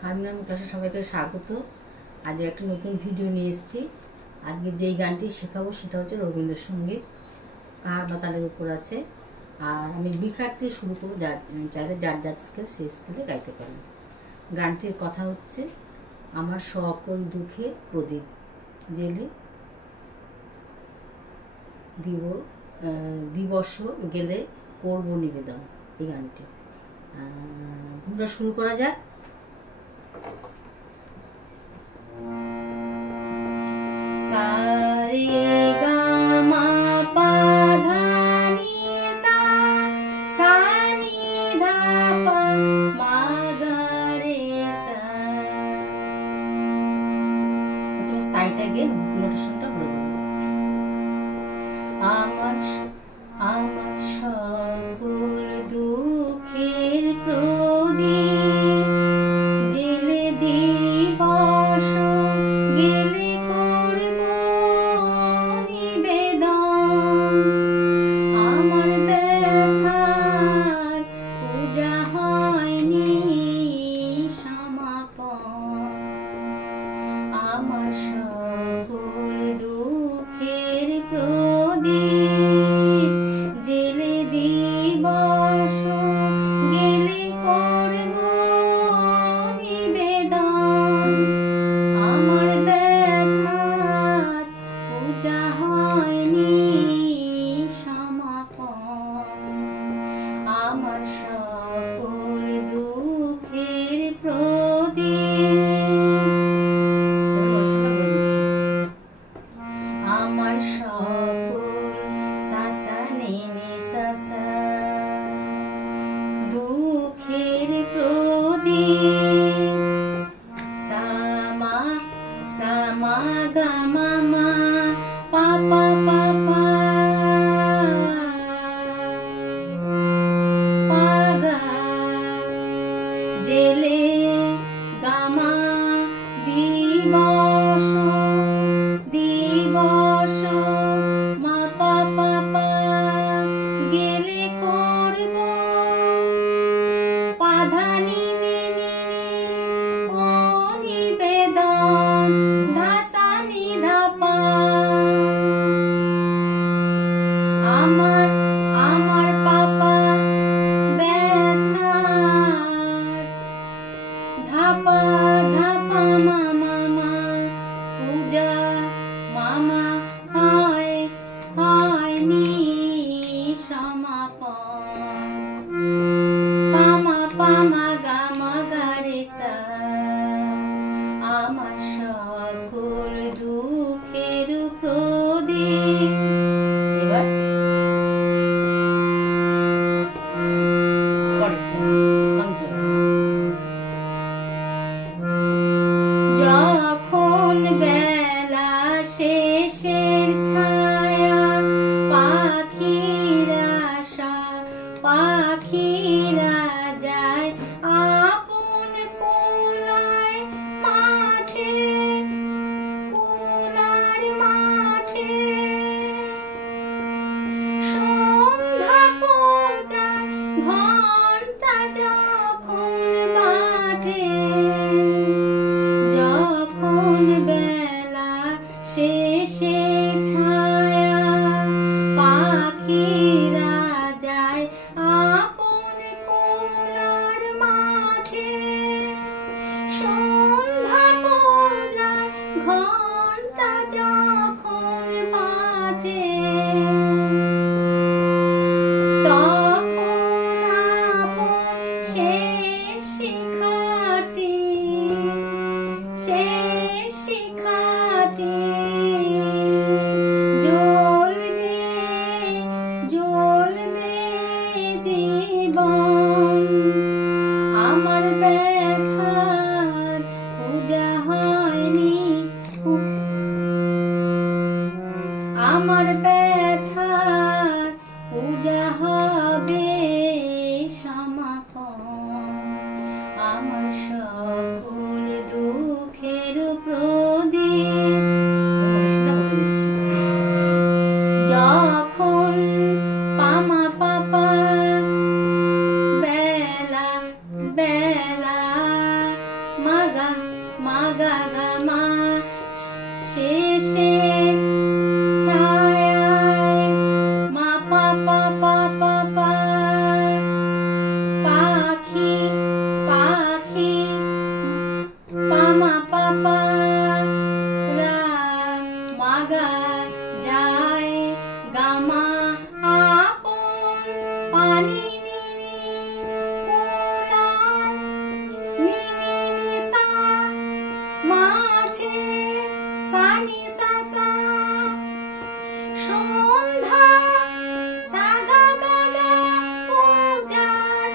Harmonium ক্লাসে সবাইকে স্বাগত। আজ একটা নতুন ভিডিও নিয়ে এসেছি। আজকে যেই গানটি শেখাবো সেটা হচ্ছে রবীন্দ্রসঙ্গীত, কাহার বা তালের উপর আছে। আর আমি বি ফ্ল্যাট থেকে শুরু করবো, চাইলে যার যার স্কেল সেই স্কেলে গাইতে পারেন। গানটির কথা হচ্ছে, আমার সকল দুঃখে প্রদীপ জেলে দিবস গেলে করবো নিবেদন। এই গানটি আমরা শুরু করা যাক। সারে গা মা পা ধা নি সা, সা নি ধা পা মা গা রে সা। তো সাইটাকে নোটেশনটা বলে দেব। আমার সকল দুঃখের প্রদীপ জেলে দিবস গেলে করব নিবেদন। আমার ব্যথার পূজা হয়নি সমাপন। আমার সকল দুঃখের প্রদীপ জেলে দিবস গেলে করব নিবেদন। আমার ব্যথার পূজা হয়নি সমাপন। আমার সকল দুঃখের প্রদীপ। আমার সকল সাসা নেনে সাসা দুঃখের প্রদীপ। সামা সামা গা মামা পাপা পাপা পাগা জেলে গামা দিবস দিবস মা পা পা পা গেলে করব পাধা নি নি নি ও নিবেদন ধাসা নি ধা পা। আমার পাপা ব্যথার ধাপা ধাপা মামা মা পূজা মামা হয়নি সমাপন। পামা পামা গামা গারে সা। আমার সকল দুঃখের প্রদীপ। এবার পরেরটা অন্তরা। যখন বেলা শেষের ছায়া পাখিরা যায় আপন কোলার মাঝে সন্ধ্যা পূজার ঘন্টা যখন বাজে। যখন বেলা শেষে ছায়া পাখিরা যায় আপন কোলার মাঝে। সন্ধ্যা পূজার ঘন্টা যখন বাজে, তখন আপন শেষ শিখাটি জ্বলবে জীবন। আমার ব্যথার পূজা হয়নি, আমার ব্যথার পূজা হবে সমাপন। আমার সকল দুঃখের প্রদীপ। যখন পামা পাপা বেলা মা গা গা মা শেষে ছায়ায় মা পা পা পা পা পা পাখি পাখি পা মা পা পা রা মা গা যায় গা মা আপন পানি মাঝে সানি সাসা সন্ধ্যা সাগা গাগা পূজার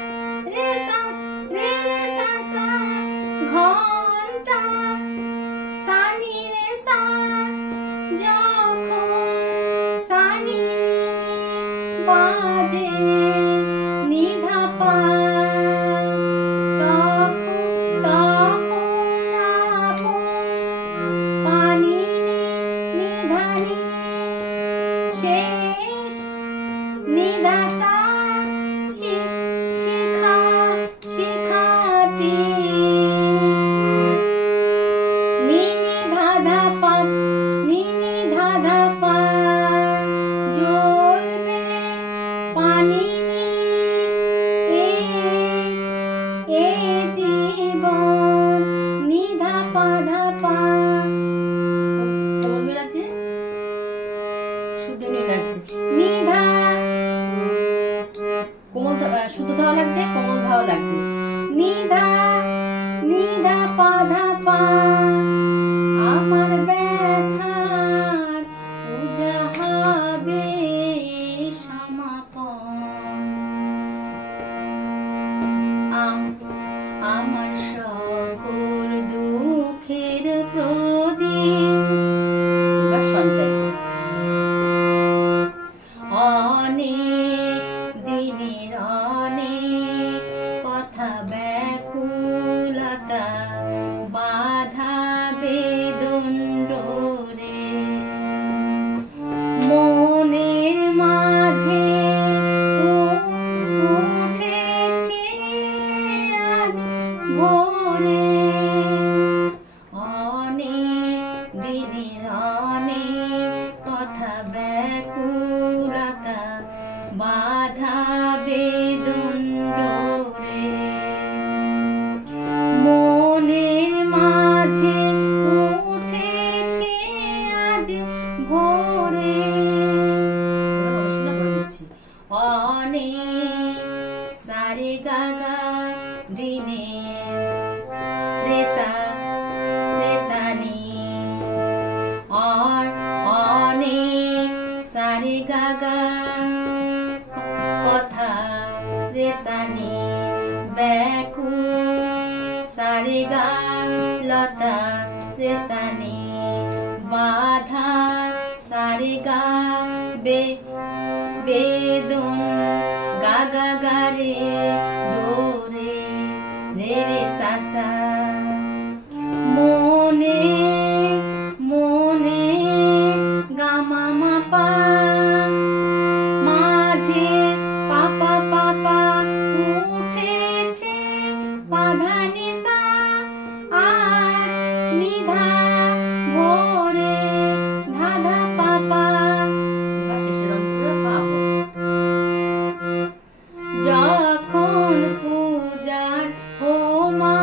রে সাস রে সাসা ঘন্টা সানি রে সা যখন সানি বাজে নিধা পা শেষ নিদাসা শিখা শিখাটি নিনি ধাধা পা নিনি ধাধা পা জ্বলবে পানি এ জীবন নিধা পা ধা পা নিধা কোমল শুদ্ধ ধাও লাগছে কোমল ধাও লাগছে নিধা নিধা পা ধা পা আমার ব্যথার পূজা হবে সমাপন আমার সকল দুঃখের প্রদীপ এবার সঞ্চয় অনেক দিনের অনেক কথা ব্যাকুলতা বাধা বেদন রে মনের মাঝে উঠেছে আজ ভোরে অনেক দিনের অনেক কথা ব্যাকুলতা বাধা বেদন রে মনের মাঝে উঠেছে আজ ভোরে অনেক সারে গাগা দিনে রেসা রেসানি অনেক সারে গাগা কথা রেসানি ব্যাকুল সারে গা লতা রেসানি বাধা সারে গা বেদন গাগা গারে দোরে রে রে সাসা মনে মনে গা মা পা মাঝে পাপা পাপা উঠেছে বাধা নিশা আজ নিধা ভোরে ধাধা পাপা শেষের অন্তরা পাবো যখন পূজার হোমা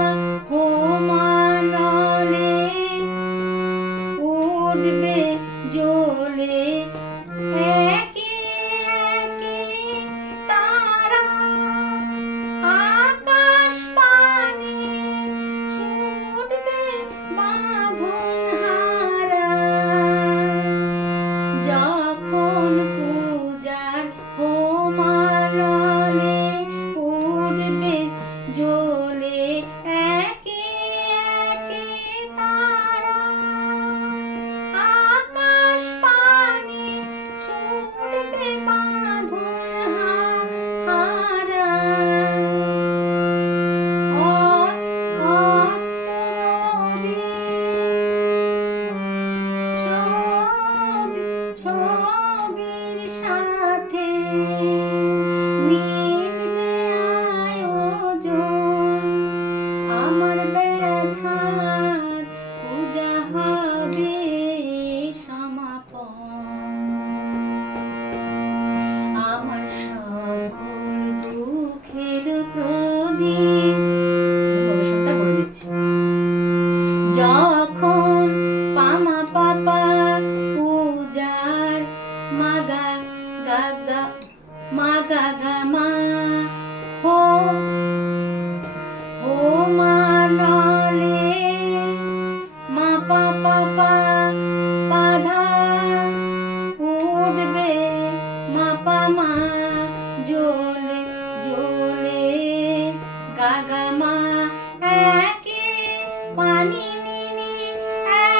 পানি নিনি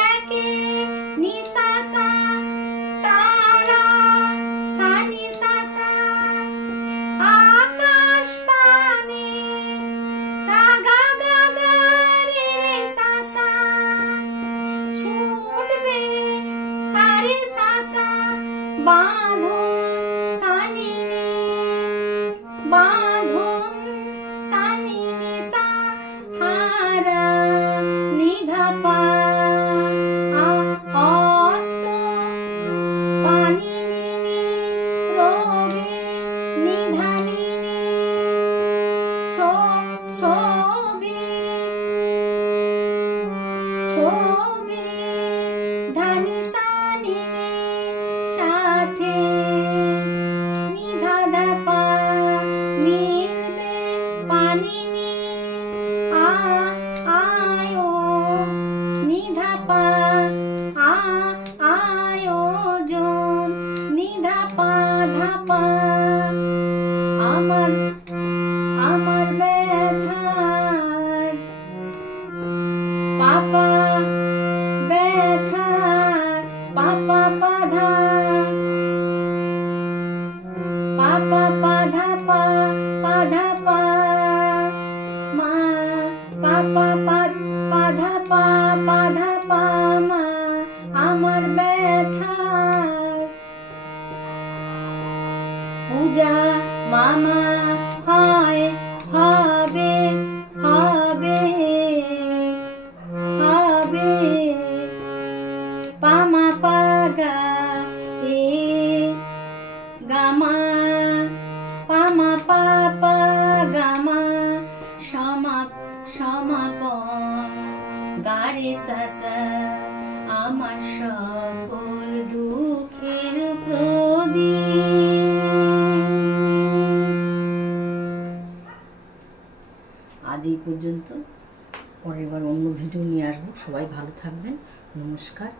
একে নিসা সা তারা সানি সাসা আকাশ পানি সা গা গা গা রে রে সাসা ছুটবে সারে সাসা বাঁধন সানি নি বাঁধন সানি নি সা হারা নিধা পা অস্ত্র পানি নিনি রবি নিধা নিনি ছবি ছবি ধানি সানি সাথে নিধা ধাপা মিলবে পানি নি আয়ো নিধা পা আয়োজন নিধা পা ধাপা আমার ব্যথার পাপা ব্যথার পাপা পাধা পাপা পাধা পা পাধা পা মা পাপা পাধা পা পাধা পা মা আমার ব্যথার পূজা মামা হয় হবে হবে হবে পামা পাগা এ গামা পামা পাপা গামা সমাপন গারে সাসা আমার সকল দুঃখের প্রদীপ। আজ এই পর্যন্ত, পরের বার অন্য ভিডিও নিয়ে আসবো। সবাই ভালো থাকবেন। নমস্কার।